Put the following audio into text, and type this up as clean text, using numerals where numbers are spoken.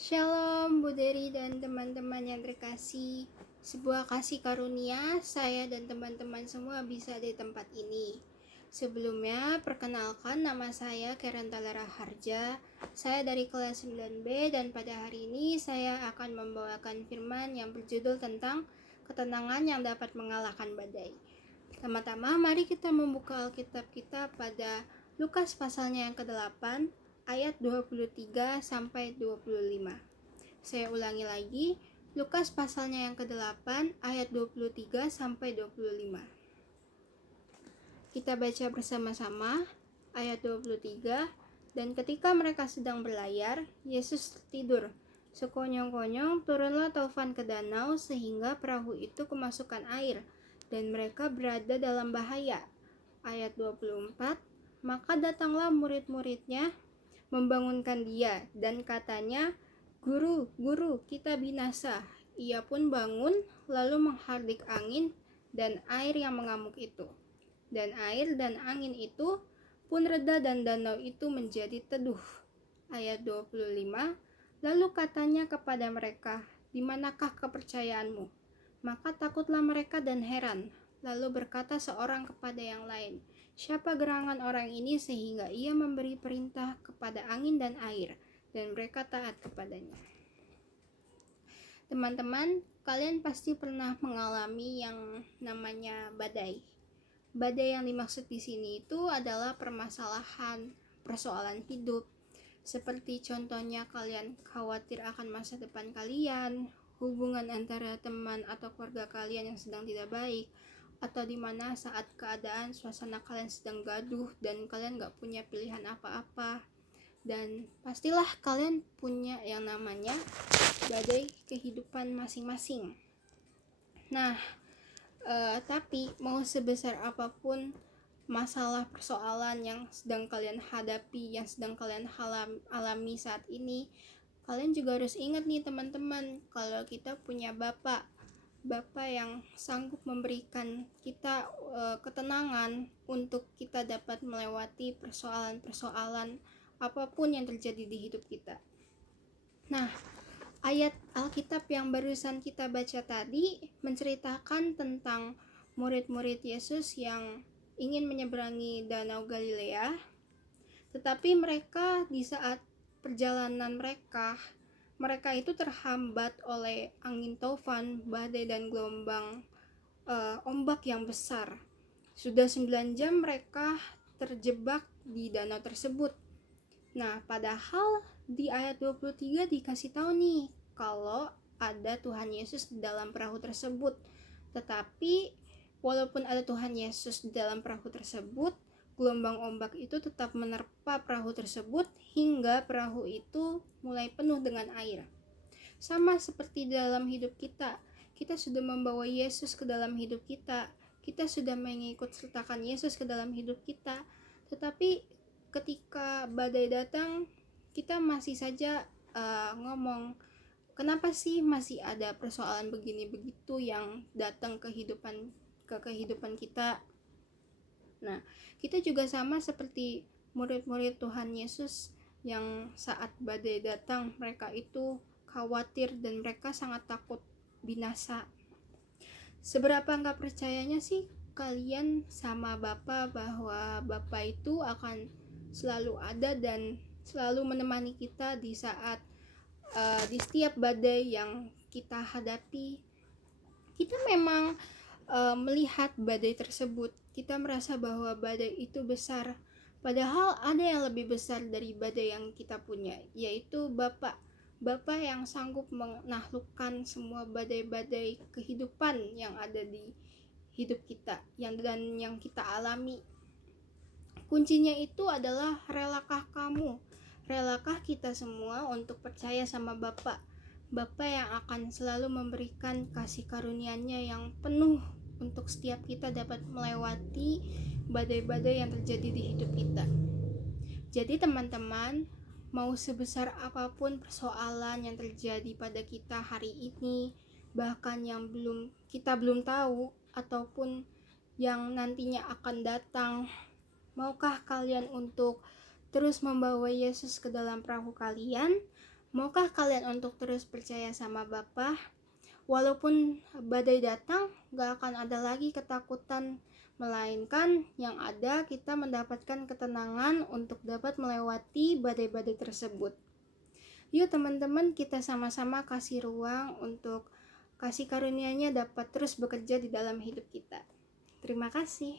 Shalom Bu Dery dan teman-teman yang terkasih. Sebuah kasih karunia saya dan teman-teman semua bisa di tempat ini. Sebelumnya, perkenalkan nama saya Kerentala Raharja. Saya dari kelas 9B dan pada hari ini saya akan membawakan firman yang berjudul tentang ketenangan yang dapat mengalahkan badai. Pertama-tama mari kita membuka Alkitab kita pada Lukas pasalnya yang ke-8 ayat 23 sampai 25. Saya ulangi lagi, Lukas pasalnya yang ke-8 ayat 23 sampai 25. Kita baca bersama-sama ayat 23. Dan ketika mereka sedang berlayar, Yesus tidur. Sekonyong-konyong turunlah taufan ke danau sehingga perahu itu kemasukan air dan mereka berada dalam bahaya. Ayat 24. Maka datanglah murid-muridnya membangunkan dia dan katanya, "Guru, guru, kita binasa." Ia pun bangun lalu menghardik angin dan air yang mengamuk itu. Dan air dan angin itu pun reda dan danau itu menjadi teduh. Ayat 25. Lalu katanya kepada mereka, "Di manakah kepercayaanmu?" Maka takutlah mereka dan heran. Lalu berkata seorang kepada yang lain, "Siapa gerangan orang ini sehingga ia memberi perintah kepada angin dan air, dan mereka taat kepadanya?" Teman-teman, kalian pasti pernah mengalami yang namanya badai. Badai yang dimaksud di sini itu adalah permasalahan, persoalan hidup. Seperti contohnya kalian khawatir akan masa depan kalian, hubungan antara teman atau keluarga kalian yang sedang tidak baik, atau dimana saat keadaan suasana kalian sedang gaduh dan kalian gak punya pilihan apa-apa. Dan pastilah kalian punya yang namanya badai kehidupan masing-masing. Nah, tapi mau sebesar apapun masalah persoalan yang sedang kalian hadapi, yang sedang kalian alami saat ini, kalian juga harus ingat nih teman-teman, kalau kita punya Bapak yang sanggup memberikan kita ketenangan untuk kita dapat melewati persoalan-persoalan apapun yang terjadi di hidup kita. Nah, ayat Alkitab yang barusan kita baca tadi menceritakan tentang murid-murid Yesus yang ingin menyeberangi Danau Galilea, tetapi mereka di saat perjalanan mereka itu terhambat oleh angin taufan, badai dan gelombang ombak yang besar. Sudah 9 jam mereka terjebak di danau tersebut. Nah, padahal di ayat 23 dikasih tahu nih kalau ada Tuhan Yesus di dalam perahu tersebut. Tetapi walaupun ada Tuhan Yesus di dalam perahu tersebut, gelombang ombak itu tetap menerpa perahu tersebut hingga perahu itu mulai penuh dengan air. Sama seperti dalam hidup kita, kita sudah membawa Yesus ke dalam hidup kita, kita sudah mengikut sertakan Yesus ke dalam hidup kita, tetapi ketika badai datang, kita masih saja ngomong, kenapa sih masih ada persoalan begini begitu yang datang ke kehidupan kita. Nah, kita juga sama seperti murid-murid Tuhan Yesus yang saat badai datang mereka itu khawatir dan mereka sangat takut binasa. Seberapa nggak percayanya sih kalian sama Bapa bahwa Bapa itu akan selalu ada dan selalu menemani kita di saat di setiap badai yang kita hadapi. Kita memang melihat badai tersebut, kita merasa bahwa badai itu besar, padahal ada yang lebih besar dari badai yang kita punya, yaitu Bapa yang sanggup menaklukkan semua badai-badai kehidupan yang ada di hidup kita dan yang kita alami. Kuncinya itu adalah relakah kita semua untuk percaya sama Bapa yang akan selalu memberikan kasih karunia-Nya yang penuh untuk setiap kita dapat melewati badai-badai yang terjadi di hidup kita. Jadi teman-teman, mau sebesar apapun persoalan yang terjadi pada kita hari ini, bahkan yang kita belum tahu ataupun yang nantinya akan datang, maukah kalian untuk terus membawa Yesus ke dalam perahu kalian, Maukah kalian untuk terus percaya sama Bapa? Walaupun badai datang, gak akan ada lagi ketakutan, melainkan yang ada kita mendapatkan ketenangan untuk dapat melewati badai-badai tersebut. Yuk teman-teman, kita sama-sama kasih ruang untuk kasih karunia-Nya dapat terus bekerja di dalam hidup kita. Terima kasih.